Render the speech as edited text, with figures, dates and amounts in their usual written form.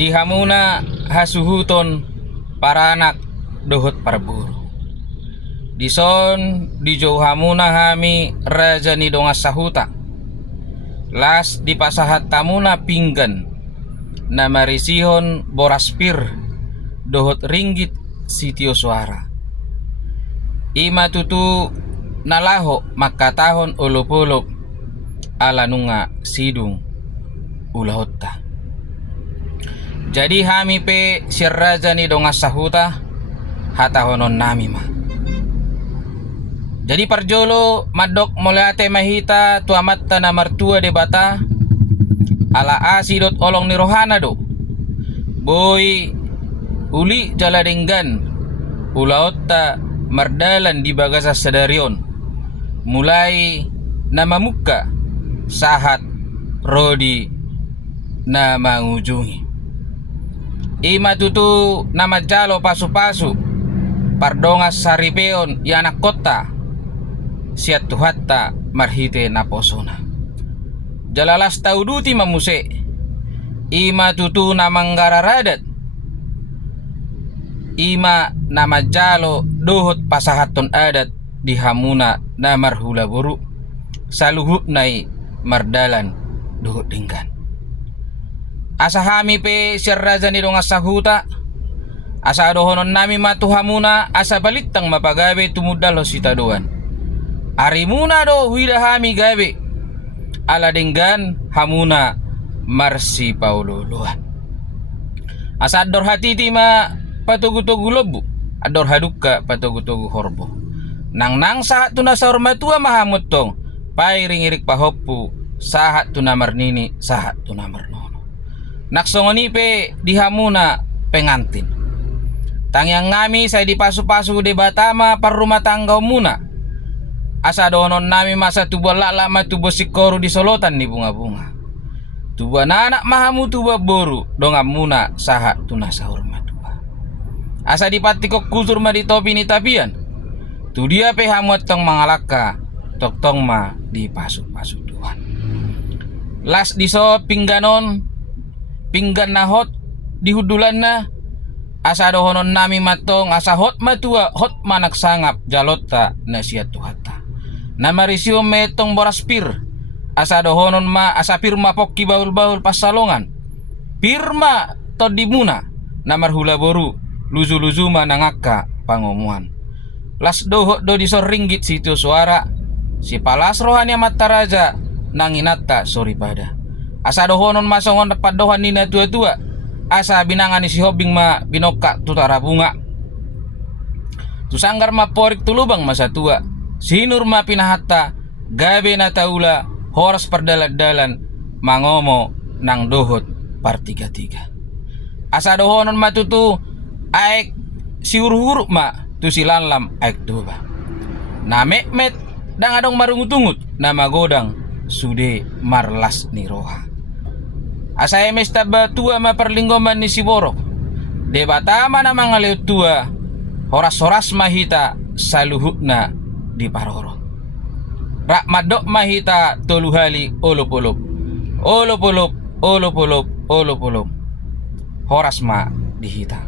Dihamuna hasuhuton para anak dohot parburu. Dison dijauhamuna hami raja ni dongas sahuta. Las dipasahat tamuna pinggan namarisihon boraspir dohot ringgit sitio suara. Ima tutu nalaho makatahon ulupulop alanunga sidung ulahotta. Jadi hami pe sirraja ni dongas sahuta hatahonon nami ma. Jadi parjolo madok moleate mahita tuamatta na martua de bata ala asidot olong ni rohana do. Boy uli jaladenggan ulaotta mardalan di bagasa sadarion. Mulai nama muka sahat rodi na mangunjungi. Ima tutu nama jalo pasu-pasu pardongas saripeon yanak kota siat tuhatta marhite naposona. Jalalas tauduti mamuse ima tutu namanggara radat ima nama jalo dohot pasahaton adat di hamuna namar hula buru saluhut nai mardalan dohot dinggan. Asa hami pe sirraja ni dongas sahuta asa dohonon nami matuhamuna asa balittang mapagabe tumudalo sitadoan. Arimuna do huida hami gabe ala denggan hamuna marsi paululuan. Asa ador hatiti ma patugu-tugu lobu ador hadukka patugu-tugu horbo. Nang sahat tuna saur matua mahamut tong pairing-irik pahoppu sahat tuna marnini sahat tuna marnono. Naksongoni pe dihamuna pengantin. Tangyang ngami saya dipasu-pasu de batama par rumah tangga muna. Asa donon nami masa tuba lala matubo sikoru di solotan ni bunga-bunga. Tuba nanak mahamu tuba boru dongam muna sahat tuna sahur matua. Asa dipatikok kultur ma di topi ni tapian. Tu dia pe hamuat tong mangalaka tok tong ma dipasu-pasu Tuhan. Las diso pingganon pinggan nahot dihudulan na asa dohonon nami matong asa hot matua hot manak sangap jalota na siya tuhata. Namarisyo metong boraspir asa dohonon ma asa pirma pokki baul-baul pasalongan. Pirma todimuna namarhula boru luzu-luzu ma nangaka pangomuan. Las dohot do disor ringgit situ suara si palas rohani mataraja nanginata sori pada. Asa dohonon masongon dapat dohan nina tua-tua asa binangan si hobing ma binoka tutara bunga. Tusanggar ma porik tulubang masa tua sinur ma pinahata gabe na taula horas perdalad-dalan mangomo nang dohot partiga-tiga. Asa dohonon matutu aek si huru-huru ma tu silanlam aek duba. Na met dang adong marungutungut na magodang sude marlas ni roha. Asa emes taba tua ma perlinggoman ni si borok. De batama na mga leut tua horas-horas mahita saluhutna di paroro. Rak madok mahita toluhali olop-olop. Olop-olop, olop-olop, olop-olop. Horas ma dihita.